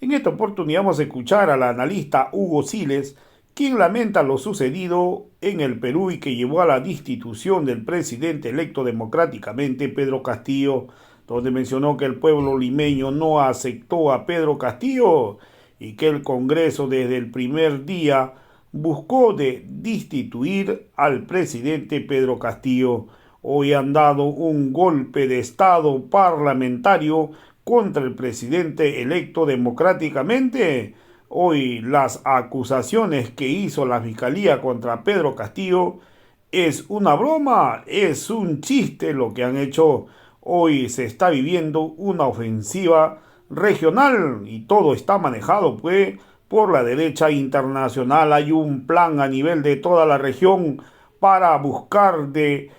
En esta oportunidad vamos a escuchar al analista Hugo Siles, quien lamenta lo sucedido en el Perú y que llevó a la destitución del presidente electo democráticamente, Pedro Castillo, donde mencionó que el pueblo limeño no aceptó a Pedro Castillo y que el Congreso desde el primer día buscó de destituir al presidente Pedro Castillo. Hoy han dado un golpe de Estado parlamentario contra el presidente electo democráticamente. Hoy las acusaciones que hizo la Fiscalía contra Pedro Castillo es una broma, es un chiste lo que han hecho. Hoy se está viviendo una ofensiva regional y todo está manejado pues por la derecha internacional. Hay un plan a nivel de toda la región para buscar de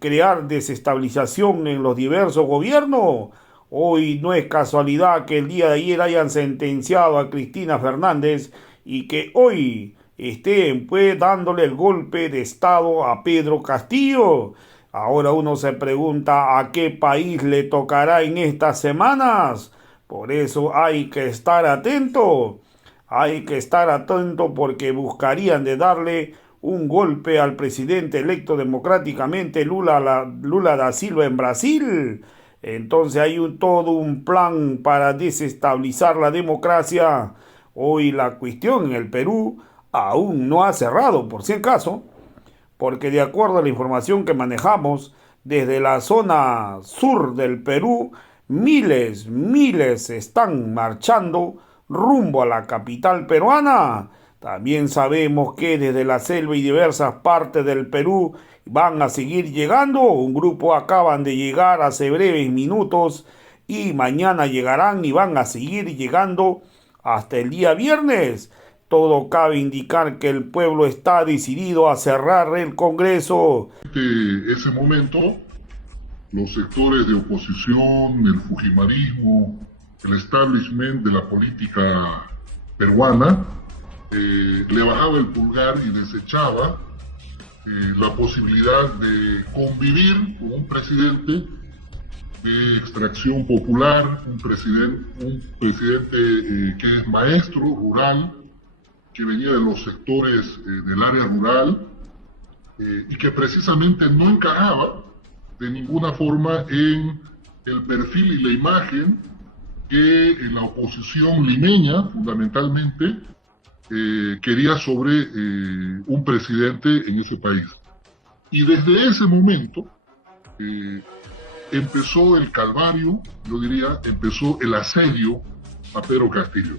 crear desestabilización en los diversos gobiernos. Hoy no es casualidad que el día de ayer hayan sentenciado a Cristina Fernández y que hoy estén pues dándole el golpe de estado a Pedro Castillo. Ahora uno se pregunta a qué país le tocará en estas semanas. Por eso hay que estar atento. Hay que estar atento porque buscarían de darle un golpe al presidente electo democráticamente Lula da Silva en Brasil. Entonces hay todo un plan para desestabilizar la democracia. Hoy la cuestión en el Perú aún no ha cerrado, por si acaso, porque de acuerdo a la información que manejamos, desde la zona sur del Perú, miles están marchando rumbo a la capital peruana. También sabemos que desde la selva y diversas partes del Perú van a seguir llegando. Un grupo acaban de llegar hace breves minutos y mañana llegarán y van a seguir llegando hasta el día viernes. Todo cabe indicar que el pueblo está decidido a cerrar el Congreso. Ese momento, los sectores de oposición, el fujimorismo, el establishment de la política peruana, le bajaba el pulgar y desechaba la posibilidad de convivir con un presidente de extracción popular, un presidente que es maestro rural, que venía de los sectores del área rural y que precisamente no encajaba de ninguna forma en el perfil y la imagen que la oposición limeña, fundamentalmente, quería sobre un presidente en ese país. Y desde ese momento empezó el calvario, yo diría, empezó el asedio a Pedro Castillo.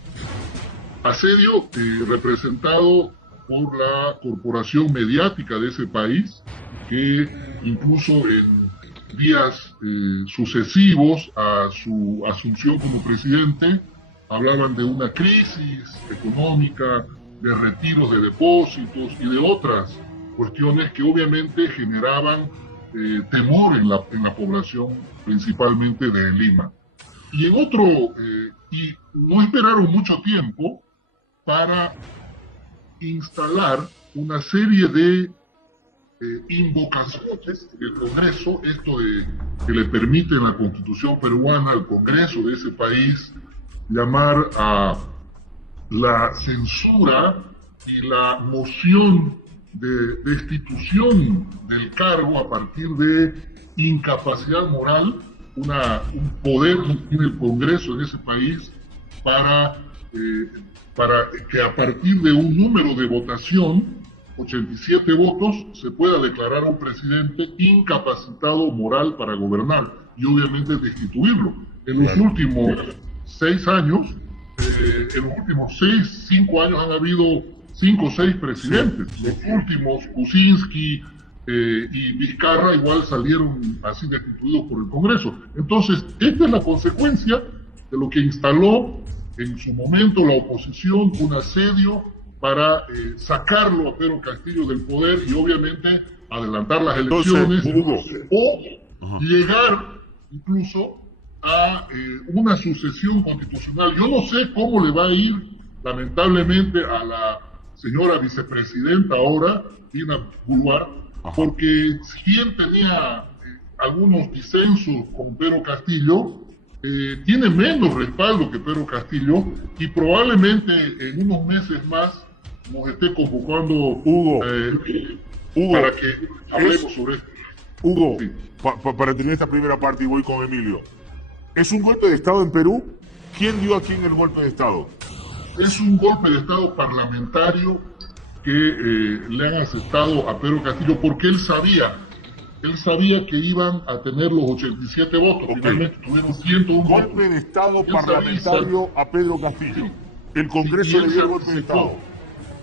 Asedio representado por la corporación mediática de ese país, que incluso en días sucesivos a su asunción como presidente, hablaban de una crisis económica, de retiros de depósitos y de otras cuestiones que obviamente generaban temor en la población, principalmente de Lima. Y y no esperaron mucho tiempo para instalar una serie de invocaciones del Congreso, esto de que le permite en la Constitución peruana al Congreso de ese país llamar a la censura y la moción de destitución del cargo a partir de incapacidad moral, un poder que tiene el Congreso en ese país para que a partir de un número de votación, 87 votos, se pueda declarar a un presidente incapacitado moral para gobernar y obviamente destituirlo. En los últimos 6 años, en los últimos 5 años han habido 5 o 6 presidentes. Los últimos, Kuczynski y Vizcarra, igual salieron así destituidos por el Congreso. Entonces, esta es la consecuencia de lo que instaló en su momento la oposición, un asedio para sacarlo a Pedro Castillo del poder y obviamente adelantar las elecciones o llegar incluso a una sucesión constitucional. Yo no sé cómo le va a ir, lamentablemente, a la señora vicepresidenta ahora, Dina Boluarte, porque si bien tenía algunos disensos con Pedro Castillo, tiene menos respaldo que Pedro Castillo y probablemente en unos meses más nos esté convocando Hugo, para que hablemos sobre esto. Hugo, Sí. para terminar esta primera parte y voy con Emilio. ¿Es un golpe de Estado en Perú? ¿Quién dio a quién el golpe de Estado? Es un golpe de Estado parlamentario que le han aceptado a Pedro Castillo porque él sabía que iban a tener los 87 votos. Okay. Finalmente tuvieron 101 Golpe votos. de Estado Él parlamentario a Pedro Castillo. El Congreso le dio el golpe de Estado.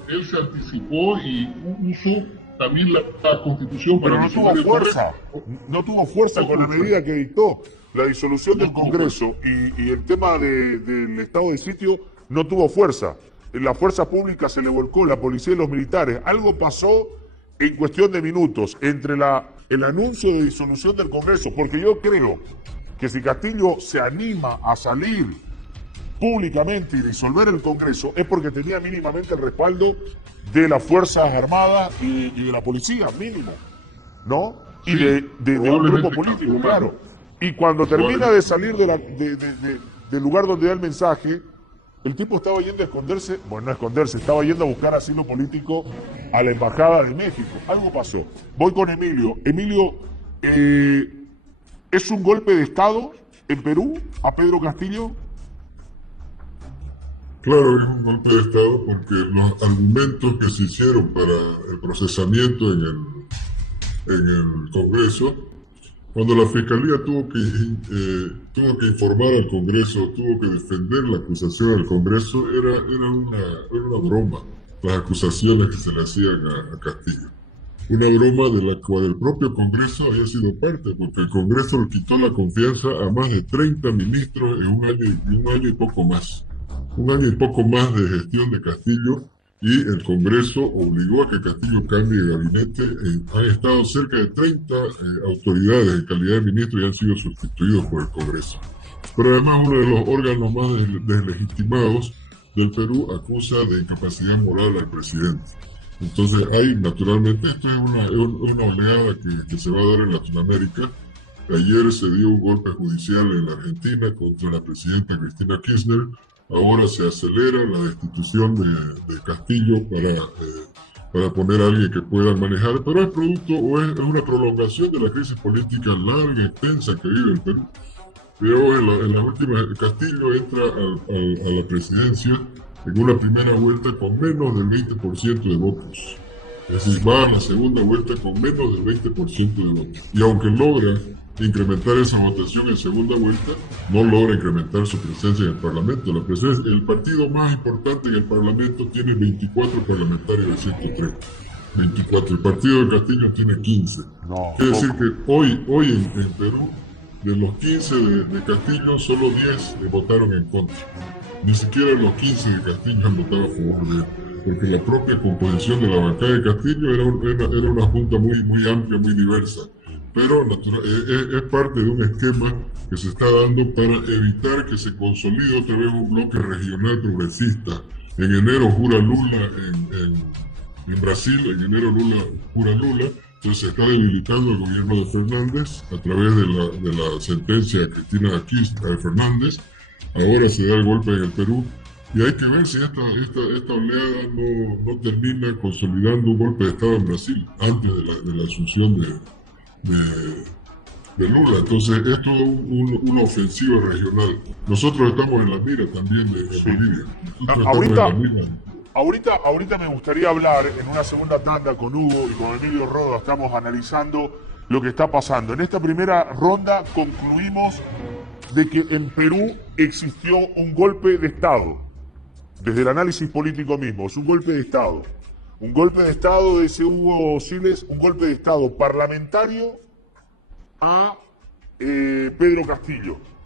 Él se anticipó y usó también la Constitución para Pero no tuvo disolver el fuerza. No tuvo fuerza con la medida que dictó. La disolución del Congreso y el tema del estado de sitio no tuvo fuerza. La fuerza pública se le volcó, la policía y los militares. Algo pasó en cuestión de minutos entre el anuncio de disolución del Congreso, porque yo creo que si Castillo se anima a salir públicamente y disolver el Congreso es porque tenía mínimamente el respaldo de las Fuerzas Armadas y de la policía, mínimo, ¿no? Y Sí, de un grupo político, claro. Y cuando termina de salir del lugar donde da el mensaje, el tipo estaba yendo a esconderse, bueno, no a esconderse, estaba yendo a buscar asilo político a la Embajada de México. Algo pasó. Voy con Emilio. Emilio, ¿es un golpe de Estado en Perú a Pedro Castillo? Claro, es un golpe de Estado porque los argumentos que se hicieron para el procesamiento en el Congreso, cuando la Fiscalía tuvo que informar al Congreso, tuvo que defender la acusación al Congreso, era una broma, las acusaciones que se le hacían a Castillo. Una broma de la cual el propio Congreso había sido parte, porque el Congreso le quitó la confianza a más de 30 ministros en un año y poco más. Un año y poco más de gestión de Castillo y el Congreso obligó a que Castillo cambie de gabinete. Han estado cerca de 30 autoridades en calidad de ministros y han sido sustituidos por el Congreso. Pero además uno de los órganos más deslegitimados del Perú acusa de incapacidad moral al presidente. Entonces naturalmente, esto es una oleada que se va a dar en Latinoamérica. Ayer se dio un golpe judicial en la Argentina contra la presidenta Cristina Kirchner. Ahora se acelera la destitución de Castillo para poner a alguien que pueda manejar, pero es producto o es una prolongación de la crisis política larga y extensa que vive el Perú. Pero en la última, Castillo entra a la presidencia en una primera vuelta con menos del 20% de votos. Es decir, va a la segunda vuelta con menos del 20% de votos. Y aunque logra incrementar esa votación en segunda vuelta, no logra incrementar su presencia en el Parlamento. El partido más importante en el Parlamento tiene 24 parlamentarios de 103. 24. El partido de Castillo tiene 15. Quiere decir que hoy en Perú, de los 15 de Castillo, solo 10 votaron en contra. Ni siquiera los 15 de Castillo han votado a favor de él. Porque la propia composición de la bancada de Castillo era una junta muy amplia, muy diversa. Pero es parte de un esquema que se está dando para evitar que se consolide otra vez un bloque regional progresista. En enero jura Lula en Brasil, en enero Lula jura Lula, entonces se está debilitando el gobierno de Fernández a través de la sentencia de Cristina Kirchner Fernández. Ahora se da el golpe en el Perú y hay que ver si esta oleada no termina consolidando un golpe de Estado en Brasil antes de la asunción de Lula. Entonces esto es una ofensiva regional. Nosotros estamos en la mira también de Bolivia. Ahorita me gustaría hablar en una segunda tanda con Hugo y con Emilio Roda. Estamos analizando lo que está pasando. En esta primera ronda concluimos de que en Perú existió un golpe de Estado. Desde el análisis político mismo, es un golpe de Estado. Un golpe de Estado, dice Hugo Siles, un golpe de Estado parlamentario a Pedro Castillo.